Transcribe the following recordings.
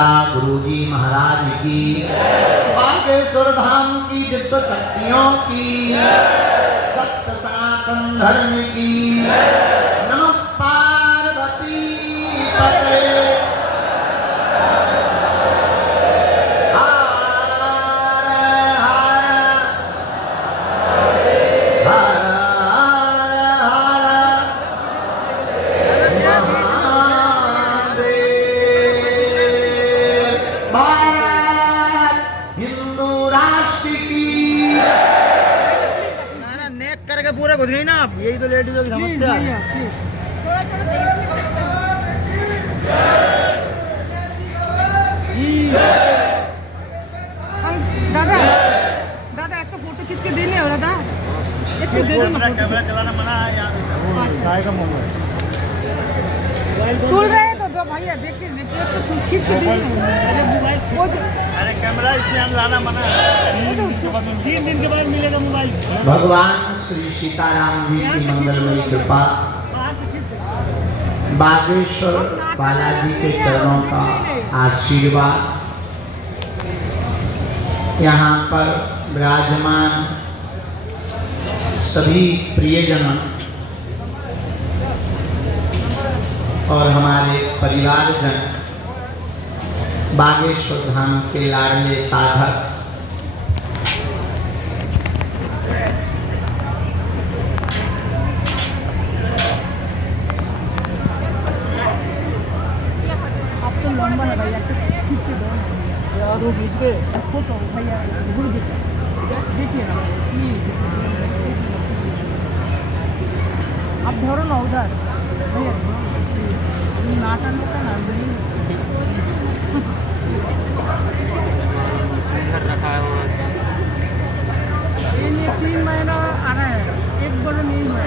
गुरुजी महाराज की, बागेश्वर धाम की दिव्य शक्तियों की, सत्य सनातन धर्म की। नमः पार्वती पते। पूरा घुस गई ना आप, यही तो लेडीजों की समस्या है। दादा दादा एक तो फोटो खींच के देने हो दादा, कैमरा चलाना मना है यहाँ का मोबाइल बोल रहे हैं तो भैया देख के खींच के अरे कैमरा इसमें लाना मना है, 3 दिन के बाद मिलेगा मोबाइल। भगवान श्री सीताराम जी की मंगलमयी कृपा, बागेश्वर बालाजी के चरणों का आशीर्वाद, यहाँ पर विराजमान सभी प्रियजन और हमारे परिवारजन, बागेश्वर धाम के लाडले साधक, वो बीच पे फोटो भैया गुरु जी देखिए ना, आप धरो ना उधर भैया, नाटन होता ना रखा है वो। ये 3 महीना आ रहा है, एक बार नहीं हुआ।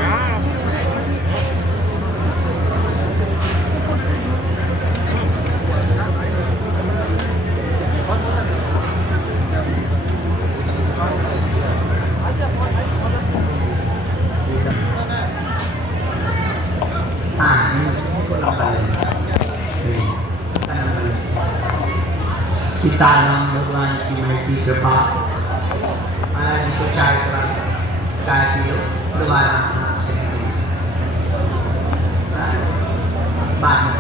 सीताराम भगवान की महती कृपा। महाराज जी को चाय पी लो, दोबारा से बाद में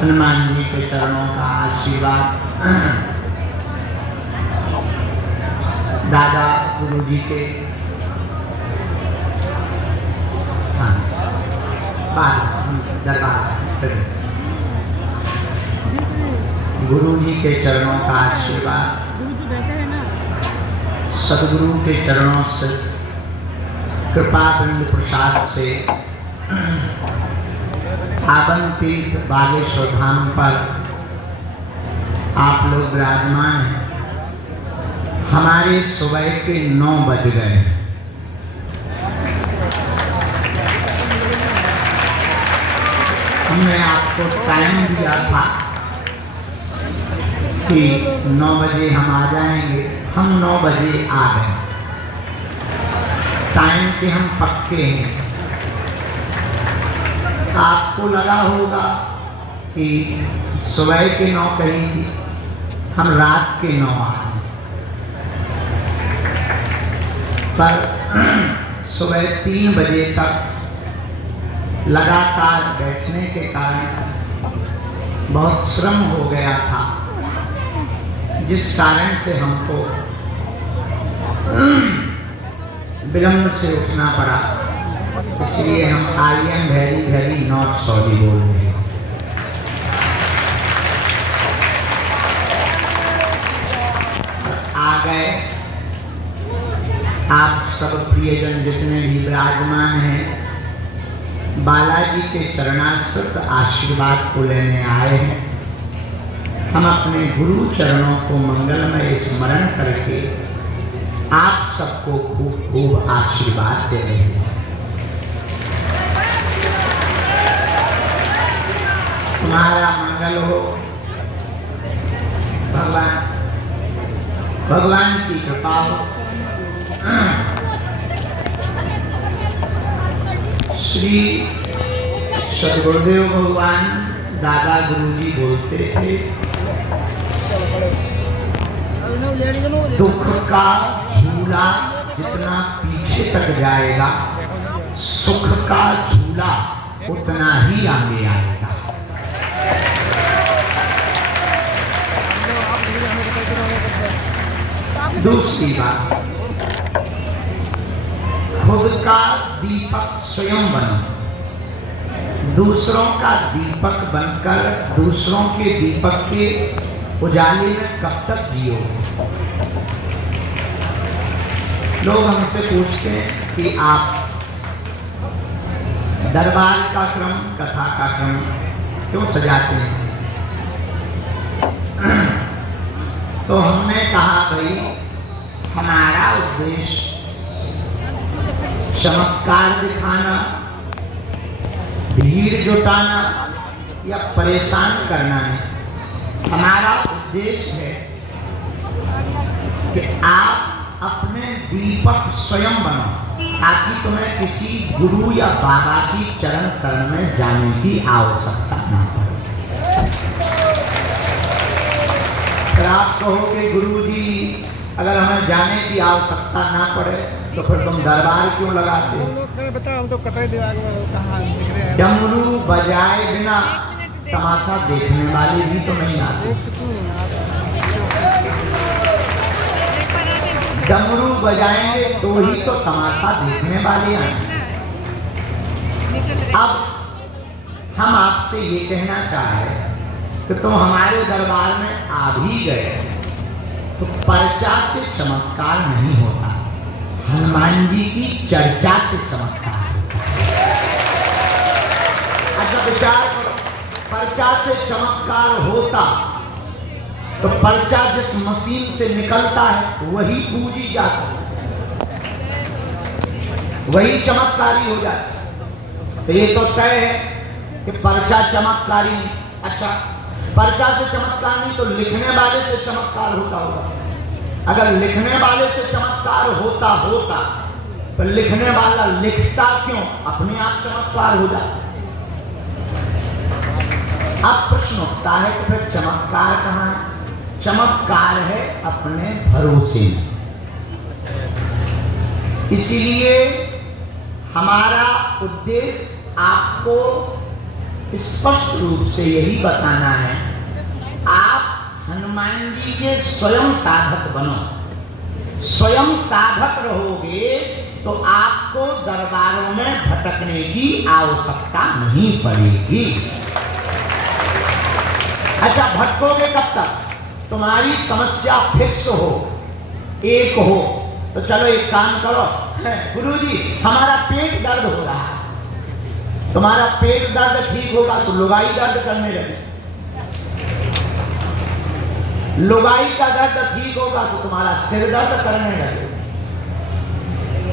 हनुमान जी के चरणों का आशीर्वाद, दादा गुरु जी के दरबार, गुरु जी के चरणों का आशीर्वाद, सदगुरु के चरणों से कृपा बिंद प्रसाद से आवन तीर्थ बागेश्वर धाम पर आप लोग विराजमान हैं। हमारे सुबह के 9 बज गए। हमने आपको टाइम दिया था कि 9 बजे हम आ जाएंगे, हम 9 बजे आ गए। टाइम के हम पक्के हैं। आपको लगा होगा कि सुबह के 9 कहेंगे, हम रात के 9 आ गए, पर सुबह 3 बजे तक लगातार बैठने के कारण बहुत श्रम हो गया था, जिस कारण से हमको विलम्ब से उठना पड़ा। इसलिए हम I am very very not sorry बोल रहे हैं। आ गए आप सब प्रियजन जितने भी विराजमान हैं, बालाजी के चरणाश्रित आशीर्वाद को लेने आए हैं। हम अपने गुरु चरणों को मंगलमय स्मरण करके आप सबको खूब खूब आशीर्वाद दे रहे हैं। तुम्हारा मंगल हो, भगवान की कृपा हो। श्री सद्गुरुदेव भगवान दादा गुरुजी बोलते थे, दुख का झूला जितना पीछे तक जाएगा, सुख का झूला उतना ही आगे आएगा। दूसरी बात, खुद का दीपक स्वयं बनो, दूसरों का दीपक बनकर दूसरों के दीपक के उजाले में कब तक जियो। लोग हमसे पूछते हैं कि आप दरबार का क्रम, कथा का क्रम क्यों सजाते हैं? तो हमने कहा भाई, हमारा उद्देश्य चमत्कार दिखाना, भीड़ जुटाना या परेशान करना है। हमारा उद्देश्य है कि आप अपने दीपक स्वयं बनो, ताकि तुम्हें किसी गुरु या बाबा की चरण शरण में जाने की आवश्यकता न पड़े। फिर आप कहोगे गुरुजी, अगर हमें जाने की आवश्यकता ना पड़े तो फिर तुम दरबार क्यों लगाते हो? डमरू बजाए बिना तमाशा देखने वाले भी तो नहीं आते। डमरू बजाएंगे तो ही तो तमाशा देखने वाले आएंगे। अब हम आपसे ये कहना चाह रहे हैं कि तुम हमारे दरबार में आ भी गए तो पर्चा से चमत्कार नहीं होता, हनुमान जी की चर्चा से चमत्कार होता है। अच्छा विचार करो, पर्चा से चमत्कार होता तो पर्चा जिस मशीन से निकलता है वही पूजी जाता है, वही चमत्कारी हो जाता। तो ये तो तय है कि पर्चा चमत्कारी नहीं। अच्छा, पर्चा से चमत्कार नहीं तो लिखने वाले से चमत्कार होता होगा। अगर लिखने वाले से चमत्कार होता तो लिखने वाला लिखता क्यों? अपने आप चमत्कार हो जाता। अब प्रश्न उठता है कि फिर चमत्कार कहाँ है? चमत्कार है अपने भरोसे में। इसीलिए हमारा उद्देश्य आपको स्पष्ट रूप से यही बताना है, आप हनुमान जी के स्वयं साधक बनो। स्वयं साधक रहोगे तो आपको दरबारों में भटकने की आवश्यकता नहीं पड़ेगी। अच्छा, भटकोगे कब तक? तुम्हारी समस्या फिक्स हो, एक हो, तो चलो एक काम करो, गुरुजी हमारा पेट दर्द हो रहा है। तुम्हारा पेट दर्द ठीक होगा तो लुगाई दर्द करने लगे, लुगाई का दर्द ठीक होगा तो तुम्हारा सिर दर्द करने लगे,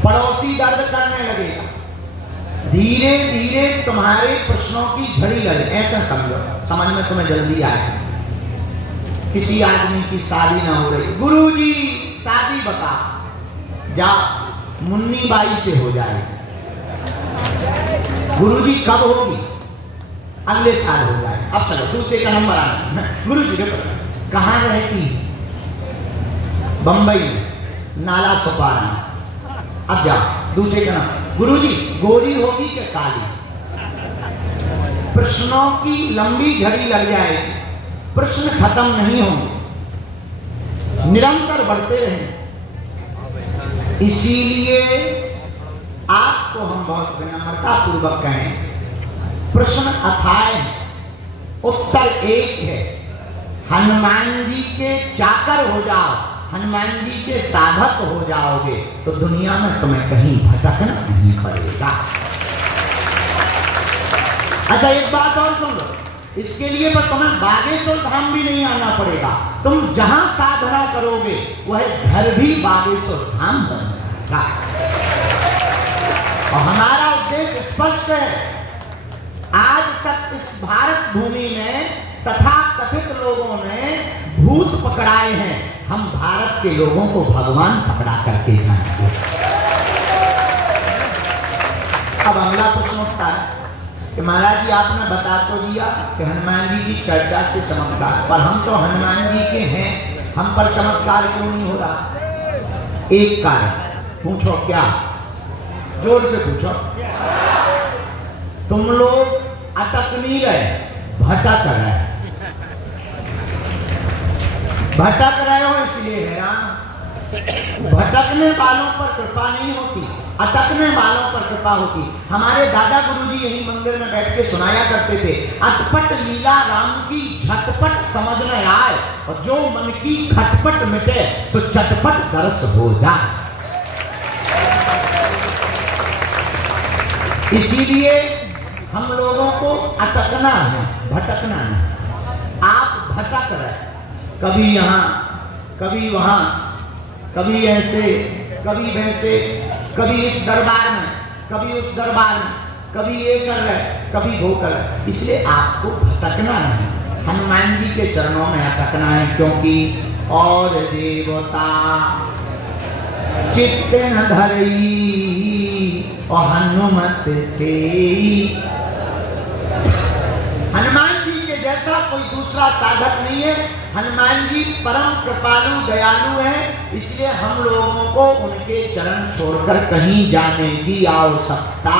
पड़ोसी दर्द करने लगेगा। धीरे धीरे तुम्हारे प्रश्नों की झड़ी लगे। ऐसा समझो, समझ में तुम्हें जल्दी आए। किसी आदमी की शादी ना हो रही, गुरुजी शादी बता, जा मुन्नी बाई से हो जाएगी। गुरुजी कब होगी? अगले साल हो जाए। अब चलो दूसरे का नंबर आना। गुरुजी देखो, कहाँ रहती? बंबई में, नाला सुपारा। अब जाओ दूसरे का नाम। गुरुजी गोरी होगी कि काली? प्रश्नों की लंबी झड़ी लग जाएगी, प्रश्न खत्म नहीं होंगे, निरंतर बढ़ते रहेंगे। इसीलिए आपको हम बहुत विनम्रता पूर्वक कहें, प्रश्न अथाह है, उत्तर एक है। हनुमान जी के चाकर हो जाओ, हनुमान जी के साधक हो जाओगे तो दुनिया में तुम्हें कहीं भटकना नहीं पड़ेगा। अच्छा, एक बात और सुन लो, इसके लिए पर तुम्हें बागेश्वर धाम भी नहीं आना पड़ेगा। तुम जहां साधना करोगे वह घर भी बागेश्वर धाम बन जाएगा। और हमारा उद्देश्य स्पष्ट है। आज तक इस भारत भूमि में तथा कथित लोगों ने भूत पकड़ाए हैं, हम भारत के लोगों को भगवान पकड़ा करके जाएंगे। अब अगला प्रश्न उठता है, कि महाराज जी आपने बता तो दिया कि हनुमान जी की चर्चा से चमत्कार, पर हम तो हनुमान जी के हैं, हम पर चमत्कार क्यों नहीं हो रहा? एक कारण पूछो, क्या? जोर से पूछो। तुम लोग अटक नहीं रहे, भटक रहे। भटक रहे हो इसलिए हैरान। भटकने वालों पर कृपा नहीं होती, अटकने वालों पर कृपा होती। हमारे दादा गुरुजी यही मंदिर में बैठ के सुनाया करते थे, अटपट लीला राम की झटपट समझ में आए, और जो मन की खटपट मिटे तो चटपट दरस हो जाए। इसीलिए हम लोगों को अटकना है, भटकना नहीं। आप भटक रहे, कभी यहाँ कभी वहाँ, कभी ऐसे कभी वैसे, कभी इस दरबार में कभी उस दरबार में, कभी ये कर रहे कभी वो कर रहे। इसलिए आपको भटकना है, हनुमान जी के चरणों में अटकना है। क्योंकि और देवता चित्त न धरई और हनुमत से, हनुमान जी के जैसा कोई दूसरा साधक नहीं है। हनुमान जी परम कृपालु दयालु हैं, इसलिए हम लोगों को उनके चरण छोड़कर कहीं जाने की आवश्यकता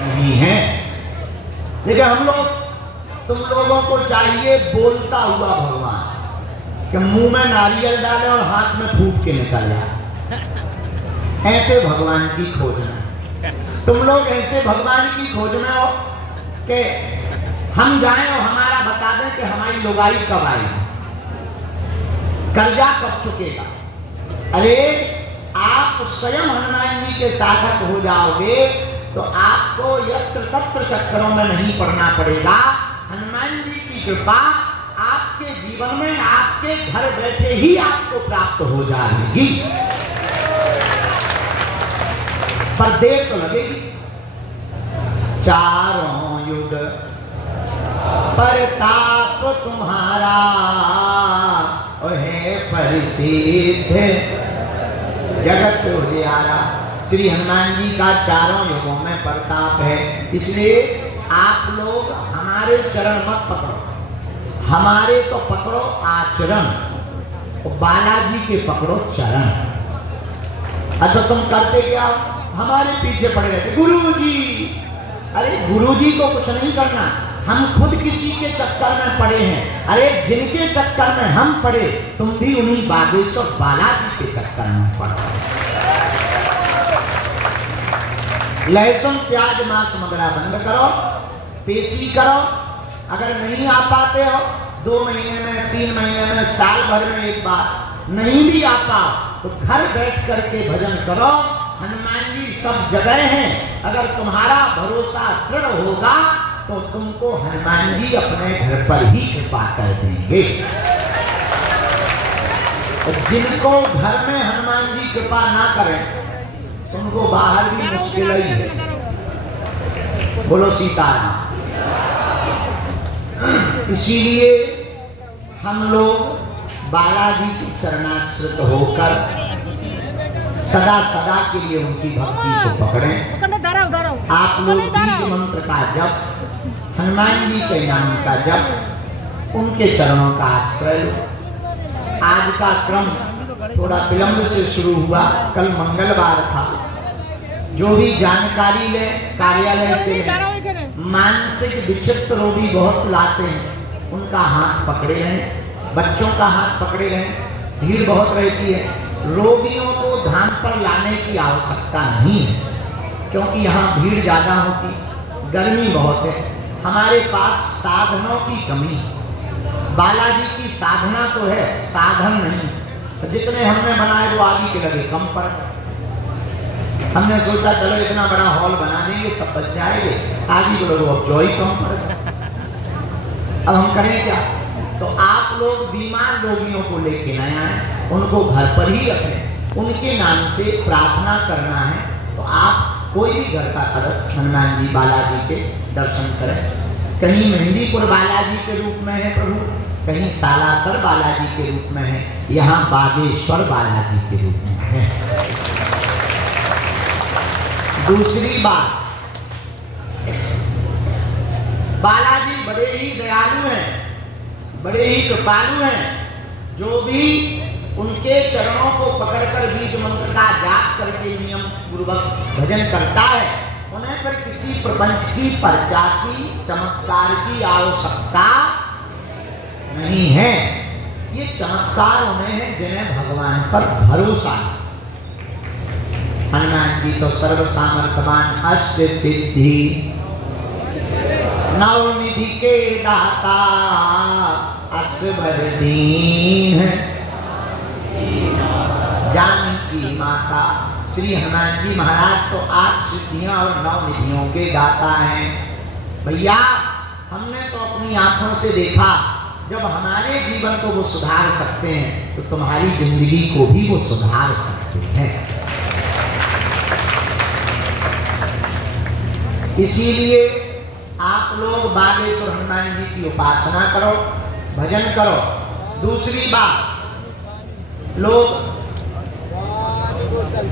नहीं है। लेकिन हम लोग, तुम लोगों को चाहिए बोलता हुआ भगवान, कि मुंह में नारियल डाले और हाथ में फूट के निकल जाए। ऐसे भगवान की खोज में तुम लोग, ऐसे भगवान की खोज में हो कि हम जाएं और हमारा बता दें कि हमारी लुगाई कब आएगी, कर्जा कब चुकेगा। अरे आप स्वयं हनुमान जी के साधक हो जाओगे तो आपको यत्र तत्र चक्करों में नहीं पड़ना पड़ेगा। हनुमान जी की कृपा आपके जीवन में, आपके घर बैठे ही आपको प्राप्त हो जाएगी, पर देर तो लगेगी। चारों युग परताप तुम्हारा है परिसिद्ध जगत उजियारा। श्री हनुमान जी का चारों युगों में प्रताप है। इसलिए आप लोग हमारे चरण मत पकड़ो, हमारे तो पकड़ो आचरण, बालाजी के पकड़ो चरण। अच्छा तुम करते क्या? हमारे पीछे पड़े रहते, गुरुजी। अरे गुरुजी को कुछ नहीं करना, हम खुद किसी के चक्कर में पड़े हैं। अरे जिनके चक्कर में हम पड़े, तुम भी उन्हीं बागेश्वर बालाजी के चक्कर में पड़ो। लहसुन प्याज मांस मदिरा बंद करो, पेशी करो। अगर नहीं आ पाते हो 2 महीने में, 3 महीने में, साल भर में एक बार नहीं भी आ पाओ तो घर बैठ करके भजन करो। हनुमान जी सब जगह हैं। अगर तुम्हारा भरोसा दृढ़ होगा तो तुमको हनुमान जी अपने घर पर ही कृपा कर देंगे। जिनको घर में हनुमान जी कृपा ना करें उनको बाहर भी मुश्किल ही है। बोलो सीताराम। इसीलिए हम लोग बालाजी की शरणाश्रित होकर सदा सदा के लिए उनकी भक्ति को पकड़ें। आप लोग बीज मंत्र का जप, हनुमान जी के नाम का जप, उनके चरणों का आश्रय लो। आज का क्रम थोड़ा विलंब से शुरू हुआ, कल मंगलवार था। जो भी जानकारी ले कार्यालय से, मानसिक विक्षिप्त रोगी बहुत लाते हैं, उनका हाथ पकड़े रहें, बच्चों का हाथ पकड़े रहें। भीड़ बहुत रहती है, रोगियों को धाम पर लाने की आवश्यकता नहीं है, क्योंकि यहाँ भीड़ ज़्यादा होती, गर्मी बहुत है। हमारे पास साधनों की कमी है। बालाजी की साधना तो है, साधन नहीं। तो जितने हमने बनाए वो आगे के लगे कम पर। हमने सोचा चलो इतना बड़ा हॉल बना देंगे, सब बच जाएंगे, आगे के लोग अब जो ही कम पर। अब हम करें क्या? तो आप लोग बीमार रोगियों को लेके न आए, उनको घर पर ही रखें, उनके नाम से प्रार्थना करना है। तो आप कोई भी घर का सदस्य हनुमान जी बालाजी के दर्शन करें। कहीं मेहंदीपुर बालाजी के रूप में है प्रभु, कहीं सालासर बालाजी के रूप में है, यहाँ बागेश्वर बालाजी के रूप में है। दूसरी बात, बालाजी बड़े ही दयालु हैं, बड़े ही कृपालु हैं। जो भी उनके चरणों को पकड़कर बीज मंत्र का जाप करके नियम पूर्वक भजन करता है, उन्हें फिर किसी प्रपंच की, पर्चा की, चमत्कार की आवश्यकता नहीं है। ये चमत्कार उन्हें है जिन्हें भगवान पर भरोसा है। हनुमान जी तो सर्व सामर्थ्यवान, अष्ट सिद्धि नवनिधि के दाता, असबर दीन जानकी माता। श्री हनुमान जी महाराज तो 8 सिद्धियां और 9 निधियों के दाता हैं। भैया हमने तो अपनी आंखों से देखा, जब हमारे जीवन को वो सुधार सकते हैं तो तुम्हारी जिंदगी को भी वो सुधार सकते हैं। इसीलिए आप लोग बागेश्वर हनुमान जी की उपासना करो, भजन करो। दूसरी बात, लोग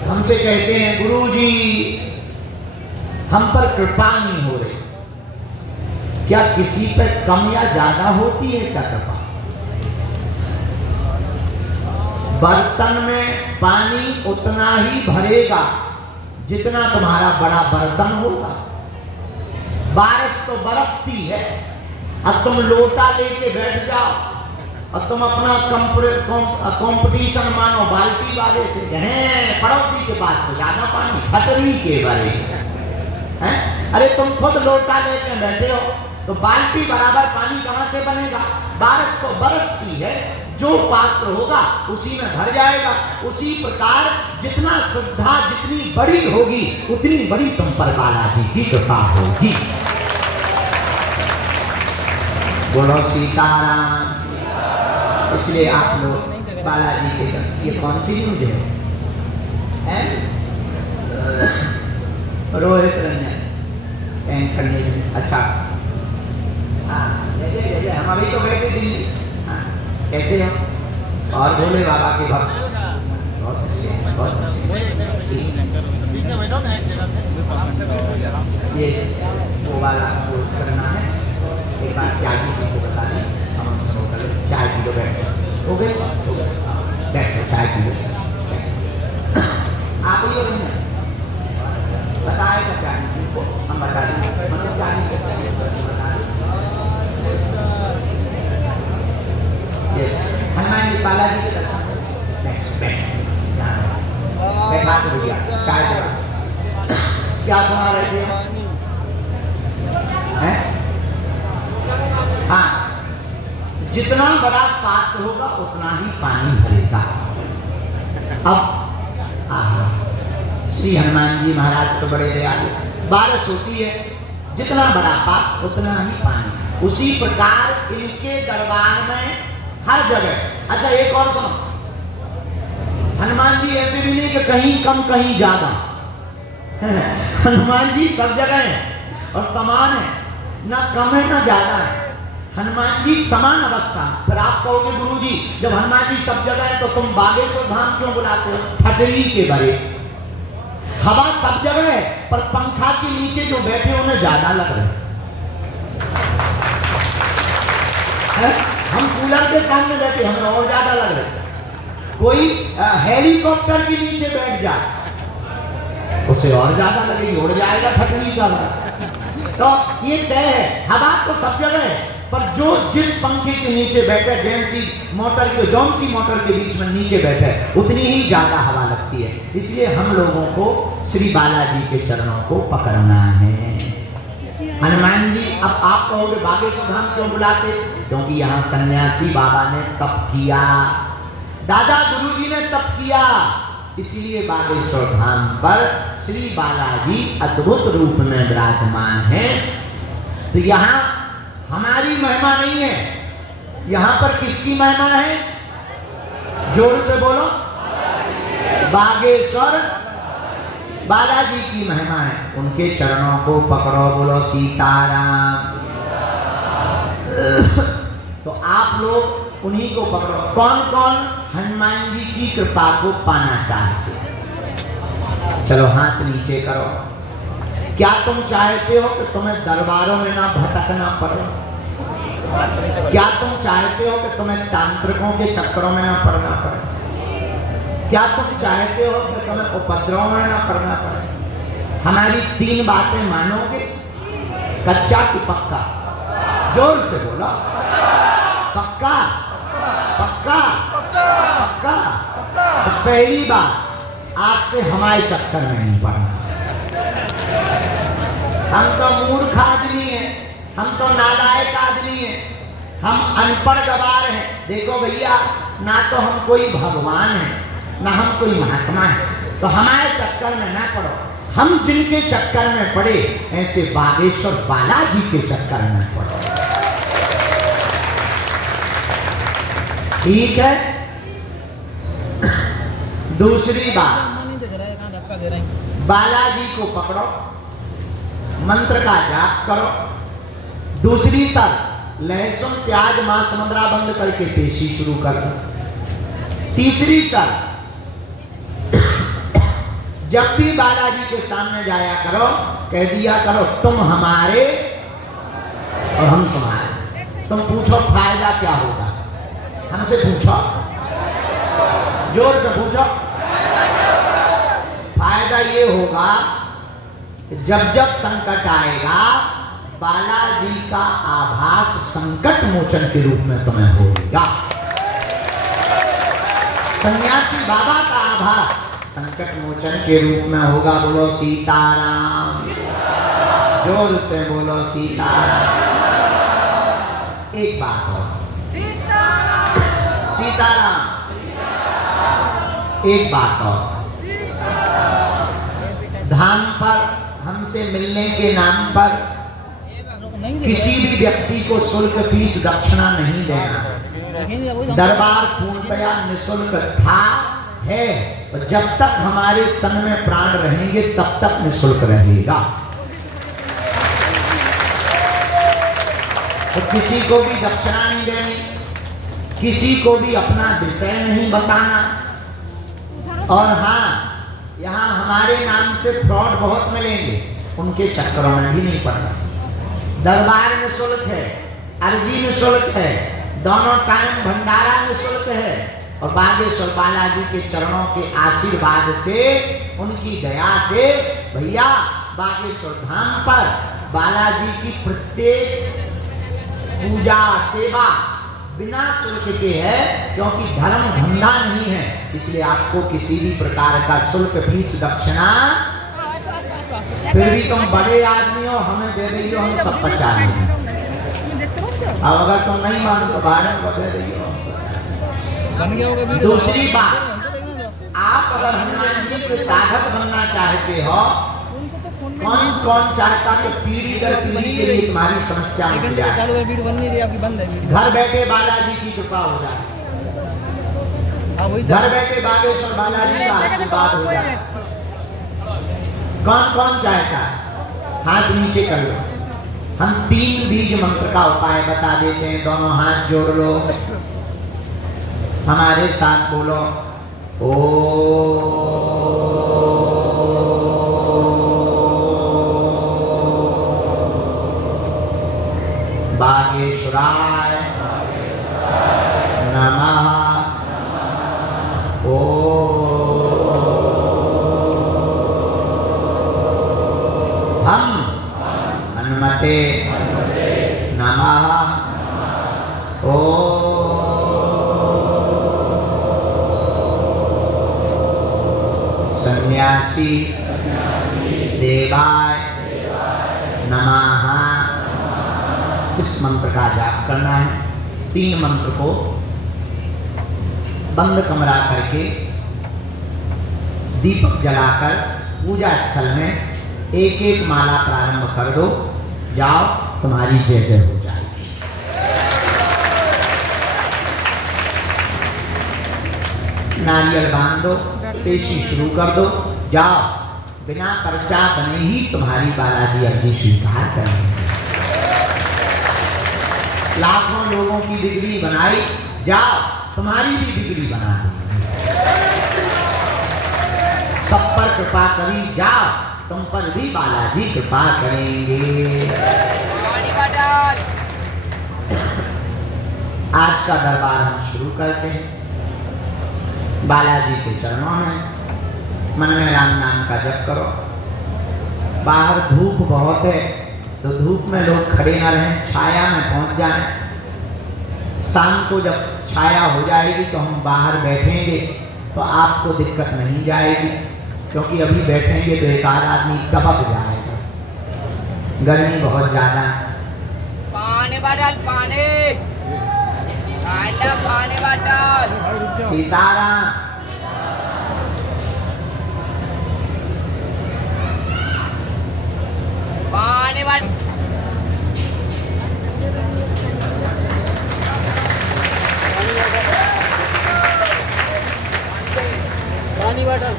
हमसे कहते हैं गुरुजी हम पर कृपा नहीं हो रही। क्या किसी पर कम या ज्यादा होती है क्या कृपा? बर्तन में पानी उतना ही भरेगा जितना तुम्हारा बड़ा बर्तन होगा। बारिश तो बरसती है, अब तुम लोटा लेके बैठ जाओ और तुम अपना कंपटीशन मानो बाल्टी वाले से, कहें पड़ोसी के पास तो ज्यादा पानी, खतरी के बारे हैं। अरे तुम खुद लोटा लेके बैठे हो तो बाल्टी बराबर पानी कहां से बनेगा? बारिश तो बरसती है, जो पात्र होगा उसी में भर जाएगा। उसी प्रकार जितना श्रद्धा जितनी बड़ी होगी उतनी बड़ी तुम पर बालाजी की कृपा होगी। बोलो सीताराम। इसलिए आप लोग बालाजी के, ये कौन सी न्यूज है? रोहित रंजन करने। अच्छा हाँ, हम अभी तो बैठे दिल्ली। हाँ, कैसे हो? और भोले बाबा के भक्त बहुत अच्छे, बहुत अच्छे। ये वो वाला वो करना है, एक बार त्यागी जी को बता दें, हम सब कर चाय पी लो, बैठो। हो गए? हो गए, बैठो चाय पी लो। आप ही हो बताएगा त्यागी जी को, हम बता देंगे। मतलब त्यागी को बता दें। हनुमान जी बालाजी के दर्शन बैठा तो भैया चाय दे। क्या सुना रहे थे? हैं? हाँ, जितना बड़ा पात्र होगा उतना ही पानी भरेगा। अब श्री हनुमान जी महाराज तो बड़े दयालु। बारिश होती है, जितना बड़ा पात्र उतना ही पानी। उसी प्रकार इनके दरबार में हर जगह। अच्छा एक और सुनो, हनुमान जी ऐसे भी नहीं कि कहीं कम कहीं ज्यादा। हनुमान जी सब जगह है और समान है, ना कम है ना ज्यादा है। हनुमान जी समान अवस्था। फिर आप कहोगे गुरुजी जब हनुमान जी सब जगह है तो तुम बागेश्वर धाम क्यों बुलाते हो? फटरी के बड़े हवा सब जगह है, पर पंखा के नीचे जो बैठे उन्हें ज्यादा लग रहे हैं। हम कूलर के सामने बैठे हमें और ज्यादा लग रहा है। कोई हेलीकॉप्टर के नीचे बैठ जाए उसे और ज्यादा लगेगी, उड़ जाएगा ठकनी का। तो ये तय है, हवा तो सब जगह है, पर जो जिस पंखे के नीचे बैठे, जौन सी मोटर के बीच में नीचे बैठे उतनी ही ज्यादा हवा लगती है। इसलिए हम लोगों को श्री बालाजी के चरणों को पकड़ना है। हनुमान जी, अब आप कहोगे बागेश्वर धाम क्यों बुलाते? क्योंकि यहाँ सन्यासी बाबा ने तप किया, दादा गुरुजी ने तप किया, इसलिए बागेश्वर धाम पर श्री बालाजी अद्भुत रूप में विराजमान है। तो यहाँ हमारी महिमा नहीं है, यहाँ पर किसकी महिमा है? जोर से बोलो, बागेश्वर बालाजी की महिमा है। उनके चरणों को पकड़ो, बोलो सीताराम। तो आप लोग उन्हीं को पकड़ो। कौन कौन हनुमान जी की कृपा को पाना चाहते? चलो हाथ नीचे करो। क्या तुम चाहते हो कि तुम्हें दरबारों में ना भटकना पड़े? क्या तुम चाहते हो कि तुम्हें तांत्रिकों के चक्करों में ना पड़ना पड़े? क्या तुम चाहते हो कि तुम्हें उपद्रव में ना पड़ना पड़े? हमारी 3 बातें मानोगे? कच्चा कि पक्का? जोर से बोलो। पक्का? पक्का? पक्का? तो पहली बात, आज से हमारे चक्कर में नहीं पड़ना। हम तो मूर्ख आदमी हैं, हम तो नालायक आदमी हैं, हम अनपढ़ गवार हैं। देखो भैया, ना तो हम कोई भगवान हैं, ना हम कोई महात्मा हैं, तो हमारे चक्कर में ना पड़ो। हम जिनके चक्कर में पड़े, ऐसे बागेश्वर बालाजी के चक्कर में पड़ो। ठीक है? दूसरी बात, बालाजी को पकड़ो, मंत्र का जाप करो। दूसरी शर्त, लहसुन प्याज मांस मदिरा बंद करके पेशी शुरू कर दो। तीसरी शर्त, जब भी बालाजी के सामने जाया करो, कह दिया करो तुम हमारे और हम तुम्हारे। तुम पूछो फायदा क्या होगा, हमसे पूछो, जोर से पूछो। फायदा ये होगा कि जब जब संकट आएगा, बालाजी का आभास संकट मोचन के रूप में तुम्हें होगा। सन्यासी बाबा का आभास संकट मोचन के रूप में होगा। बोलो सीताराम, जोर से बोलो सीताराम। एक बात और, सीताराम। एक बात और, धाम पर हमसे मिलने के नाम पर किसी भी व्यक्ति को शुल्क फीस दक्षिणा नहीं देना। दरबार पूर्णतया निःशुल्क था, है, और जब तक हमारे तन में प्राण रहेंगे तब तक निःशुल्क रहेगा। तो किसी को भी दक्षिणा नहीं देनी, किसी को भी अपना विषय नहीं बताना। और हाँ, यहाँ हमारे नाम से फ्रॉड बहुत मिलेंगे, उनके चक्करों में भी नहीं पड़ना। दरबार निःशुल्क है, अर्जी निःशुल्क है, दोनों टाइम भंडारा निःशुल्क है। और बागेश्वर बालाजी के चरणों के आशीर्वाद से, उनकी दया से भैया बागेश्वर धाम पर बालाजी की प्रत्येक पूजा सेवा बिना शुल्क के है, क्योंकि धर्म धंधा नहीं है, इसलिए आपको किसी भी प्रकार का शुल्क फीस दक्षिणा। फिर भी तुम बड़े आदमी हो, हमें दे रही हो, हम सब बचा लेंगे। अब अगर तुम नहीं मानो तो बाहर को दे रही हो। दूसरी बात, आप अगर हनुमान जी के साधक बनना चाहते हो, कौन कौन चाहता कि पीढ़ी दर पीढ़ी के लिए तुम्हारी समस्या मिट जाए, घर बैठे बालाजी की कृपा हो जाए, घर बैठे बागेश्वर बालाजी का आशीर्वाद हो जाए। कौन कौन चाहता है? हाथ नीचे कर लो। हम 3 बीज मंत्र का उपाय बता देते हैं, दोनों हाथ जोड़ लो, हमारे साथ बोलो। ओ बागेश्वराय नमः। ओ हम हनुमते नमः। ओ सन्यासी देवाय नमः। इस मंत्र का जाप करना है। 3 मंत्र को बंद कमरा करके दीपक जलाकर पूजा स्थल में एक एक माला प्रारंभ कर दो। जाओ, तुम्हारी जय जय हो जाएगी। नारियल बांध दो, पेशी शुरू कर दो। जाओ, बिना पर्चा बने ही तुम्हारी बालाजी अर्जी स्वीकार करेंगे। लाखों लोगों की डिग्री बनाई, जाओ तुम्हारी भी डिग्री बना दी। सब पर कृपा करी, जाओ तुम पर भी बालाजी कृपा करेंगे। आज का दरबार हम शुरू करते हैं बालाजी के चरणों में। मन में राम नाम का जप करो। बाहर धूप बहुत है तो धूप में लोग खड़े न रहें, छाया में पहुंच जाएं। शाम को जब छाया हो जाएगी तो हम बाहर बैठेंगे तो आपको दिक्कत नहीं जाएगी, क्योंकि अभी बैठेंगे तो एक आध आदमी टपक जाएगा। गर्मी बहुत ज़्यादा है। पानी बदल पानी पानी बदल सीताराम पानी बदल पानी बदल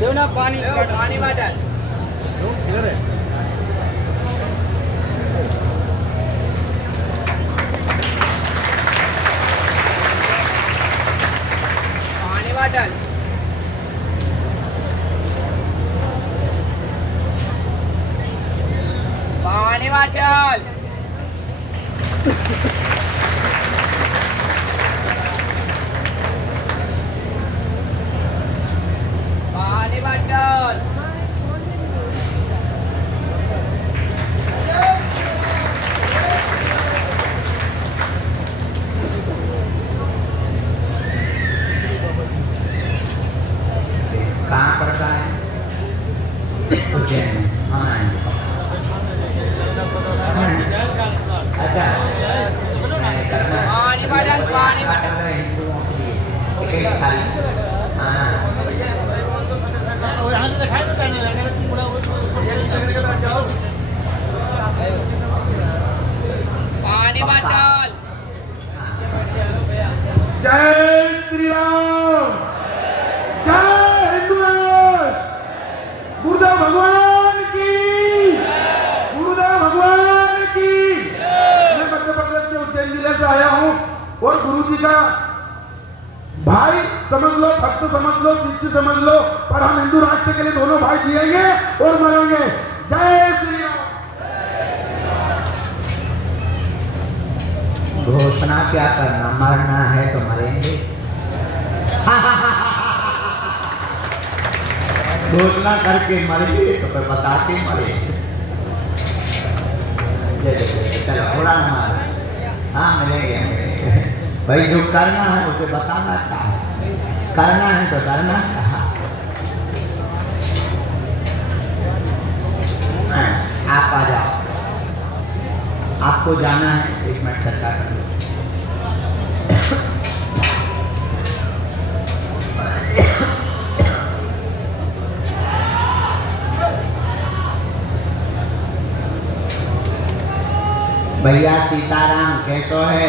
दो ना पानी पानी बदल इधर है। पानी बदल पानी बदल पानी बदल कहाँ पड़ता है? उज्जैन में। हाँ अच्छा, मैंने करना है। पानी बदल पानी बदल हिंदुओं के लिए एक थाली। हाँ और यहाँ से दिखाई तो करने लगे पूरा पानी बदल जय श्री राम, जय हिंदुराज, गुरुदेव भगवान की, गुरुदेव भगवान की। मैं मध्य प्रदेश के उज्जैन जिले से आया हूँ और गुरु जी का भाई समझ लो, भक्त समझ लो, शिष्य समझ लो, पर हम हिंदू राष्ट्र के लिए दोनों भाई जिएंगे और मरेंगे। जय श्री राम। घोषणा क्या करना, मरना है तो मरेंगे। घोषणा करके मरेंगे तो फिर बता के मरेंगे। चलो थोड़ा न मारो। हाँ मिलेंगे भाई, जो करना है उसे बताना चाहे, करना है तो करना कहा। आप आ जाओ, आपको जाना है। एक मिनट चर्चा कर लो। भैया सीताराम कैसो है?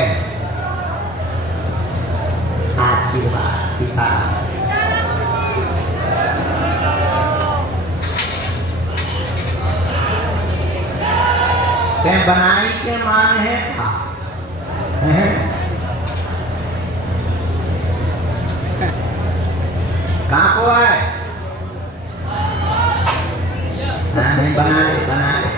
आशीर्वाद सीताराम। क्या बनाई के मान है? कहाँ को है? नहीं बना ले, बना ले।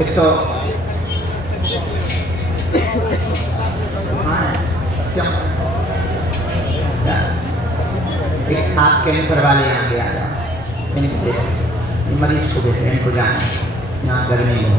एक तो एक आप कैंसर वाले यहाँ पे आ जाओ, मरीज को भेजते हैं, इनको जाना यहाँ गर्मी हो।